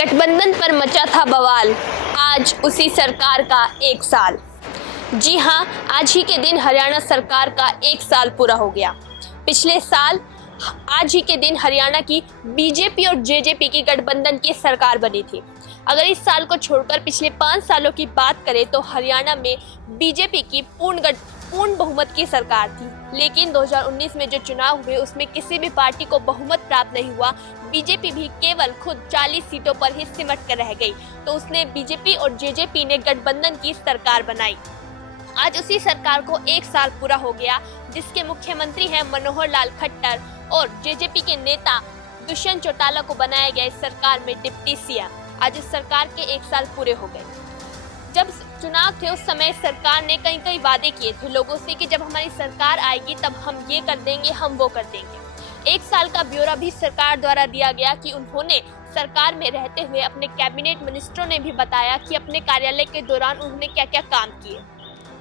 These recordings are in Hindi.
गठबंधन पर मचा था बवाल, आज उसी सरकार का 1 साल। जी हां, आज ही के दिन हरियाणा सरकार का 1 साल पूरा हो गया। पिछले साल आज ही के दिन हरियाणा की बीजेपी और जेजेपी की गठबंधन की सरकार बनी थी। अगर इस साल को छोड़कर पिछले 5 सालों की बात करें तो हरियाणा में बीजेपी की पूर्ण बहुमत की सरकार थी। लेकिन 2019 में जो चुनाव हुए उसमें किसी भी पार्टी को बहुमत प्राप्त नहीं हुआ। बीजेपी भी केवल खुद 40 सीटों पर ही सिमट कर रह गई, तो उसने बीजेपी और जेजेपी ने गठबंधन की सरकार बनाई। आज उसी सरकार को 1 साल पूरा हो गया, जिसके मुख्यमंत्री हैं मनोहर लाल खट्टर और जेजेपी के नेता दुष्यंत चौटाला को बनाया गया इस सरकार में डिप्टी सीएम। आज इस सरकार के 1 साल पूरे हो गए। जब चुनाव थे उस समय सरकार ने कई वादे किए थे लोगों से कि जब हमारी सरकार आएगी तब हम ये कर देंगे, हम वो कर देंगे। 1 साल का ब्यौरा भी सरकार द्वारा दिया गया कि उन्होंने सरकार में रहते हुए अपने कैबिनेट मिनिस्टरों ने भी बताया कि अपने कार्यालय के दौरान उन्होंने क्या क्या काम किए।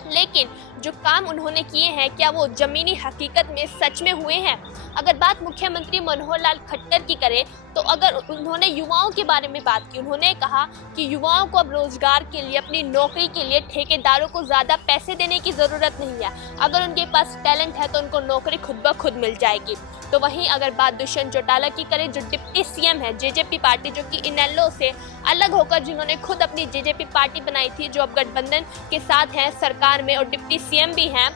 लेकिन जो काम उन्होंने किए हैं क्या वो जमीनी हकीकत में सच में हुए हैं? अगर बात मुख्यमंत्री मनोहर लाल खट्टर की करें तो अगर उन्होंने युवाओं के बारे में बात की, उन्होंने कहा कि युवाओं को अब रोजगार के लिए, अपनी नौकरी के लिए ठेकेदारों को ज्यादा पैसे देने की जरूरत नहीं है। अगर उनके पास टैलेंट है तो उनको नौकरी खुद ब खुद मिल जाएगी। तो वहीं अगर बात दुष्यंत चौटाला की करें जो डिप्टी सीएम है जेजेपी पार्टी, जो कि इनेलो से अलग होकर जिन्होंने खुद अपनी जेजेपी पार्टी बनाई थी, जो अब गठबंधन के साथ हैं सरकार में और डिप्टी सीएम भी हैं,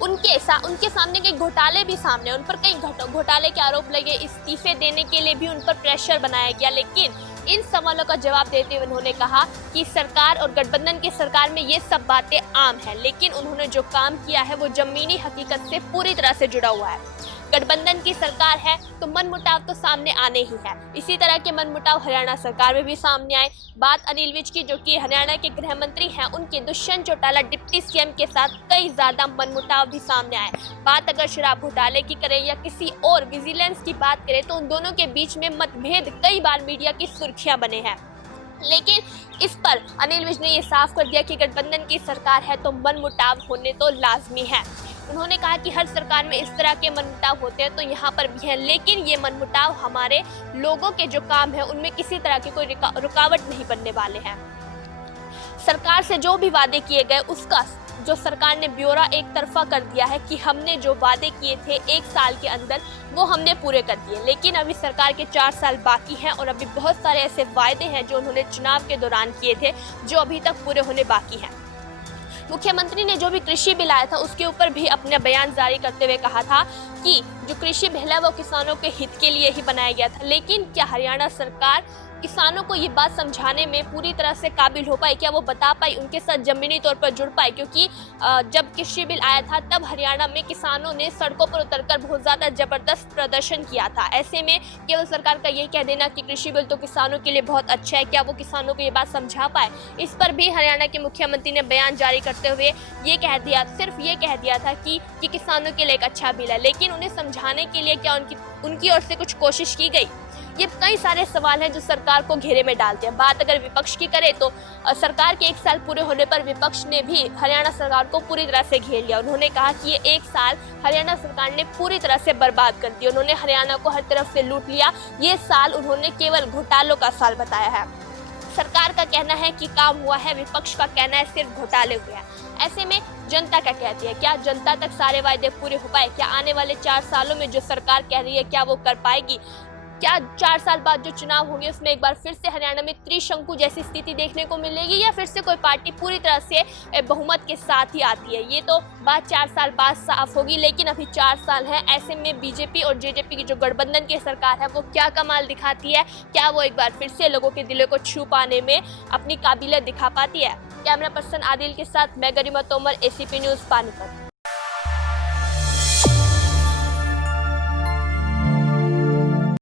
उनके सामने कई घोटाले भी सामने, उन पर कई घोटाले के आरोप लगे। इस्तीफे देने के लिए भी उन पर प्रेशर बनाया गया। लेकिन इन सवालों का जवाब देते हुए उन्होंने कहा कि सरकार और गठबंधन की सरकार में ये सब बातें आम है, लेकिन उन्होंने जो काम किया है वो जमीनी हकीकत से पूरी तरह से जुड़ा हुआ है। गठबंधन की सरकार है तो मनमुटाव तो सामने आने ही है। इसी तरह के मनमुटाव हरियाणा सरकार में भी सामने आए। बात अनिल विज की, जो कि हरियाणा के गृह मंत्री हैं, उनके दुष्यंत चौटाला डिप्टी सीएम के साथ कई ज्यादा मनमुटाव भी सामने आए। बात अगर शराब घोटाले की करें या किसी और विजिलेंस की बात करें तो उन दोनों के बीच में मतभेद कई बार मीडिया की सुर्खियां बने हैं। लेकिन इस पर अनिल विज ने ये साफ कर दिया कि गठबंधन की सरकार है तो मनमुटाव होने तो लाजमी है। उन्होंने कहा कि हर सरकार में इस तरह के मनमुटाव होते हैं तो यहाँ पर भी हैं, लेकिन ये मनमुटाव हमारे लोगों के जो काम है उनमें किसी तरह की कोई रुकावट नहीं बनने वाले हैं। सरकार से जो भी वादे किए गए उसका जो सरकार ने ब्यौरा एक तरफा कर दिया है कि हमने जो वादे किए थे 1 साल के अंदर वो हमने पूरे कर दिए। लेकिन अभी सरकार के 4 साल बाकी हैं और अभी बहुत सारे ऐसे वादे हैं जो उन्होंने चुनाव के दौरान किए थे जो अभी तक पूरे होने बाकी हैं। मुख्यमंत्री ने जो भी कृषि बिल आया था उसके ऊपर भी अपना बयान जारी करते हुए कहा था कि जो कृषि बिल है वो किसानों के हित के लिए ही बनाया गया था। लेकिन क्या हरियाणा सरकार किसानों को ये बात समझाने में पूरी तरह से काबिल हो पाई? क्या वो बता पाई, उनके साथ जमीनी तौर पर जुड़ पाई? क्योंकि जब कृषि बिल आया था तब हरियाणा में किसानों ने सड़कों पर उतरकर बहुत ज़्यादा जबरदस्त प्रदर्शन किया था। ऐसे में केवल सरकार का ये कह देना कि कृषि बिल तो किसानों के लिए बहुत अच्छा है, क्या वो किसानों को ये बात समझा पाए? इस पर भी हरियाणा के मुख्यमंत्री ने बयान जारी करते हुए सिर्फ ये कह दिया था कि किसानों के लिए एक अच्छा बिल है। लेकिन उन्हें समझाने के लिए क्या उनकी ओर से कुछ कोशिश की गई? ये कई सारे सवाल हैं जो सरकार को घेरे में डालते हैं। बात अगर विपक्ष की करें तो सरकार के 1 साल पूरे होने पर विपक्ष ने भी हरियाणा सरकार को पूरी तरह से घेर लिया। उन्होंने कहा कि ये 1 साल हरियाणा सरकार ने पूरी तरह से बर्बाद कर दिया, उन्होंने हरियाणा को हर तरफ से लूट लिया। ये साल उन्होंने केवल घोटालों का साल बताया है। सरकार का कहना है कि काम हुआ है, विपक्ष का कहना है सिर्फ घोटाले हुए हैं। ऐसे में जनता क्या कहती है? क्या जनता तक सारे वायदे पूरे हो पाए? क्या आने वाले 4 सालों में जो सरकार कह रही है क्या वो कर पाएगी? क्या 4 साल बाद जो चुनाव होंगे उसमें एक बार फिर से हरियाणा में त्रिशंकु जैसी स्थिति देखने को मिलेगी या फिर से कोई पार्टी पूरी तरह से बहुमत के साथ ही आती है? ये तो बात 4 साल बाद साफ होगी। लेकिन अभी 4 साल है, ऐसे में बीजेपी और जेजेपी की जो गठबंधन की सरकार है वो क्या कमाल दिखाती है? क्या वो एक बार फिर से लोगों के दिलों को छू पाने में अपनी काबिलियत दिखा पाती है? कैमरा पर्सन आदिल के साथ मैं गरिमा तोमर, एसीपी न्यूज़ पानीपत।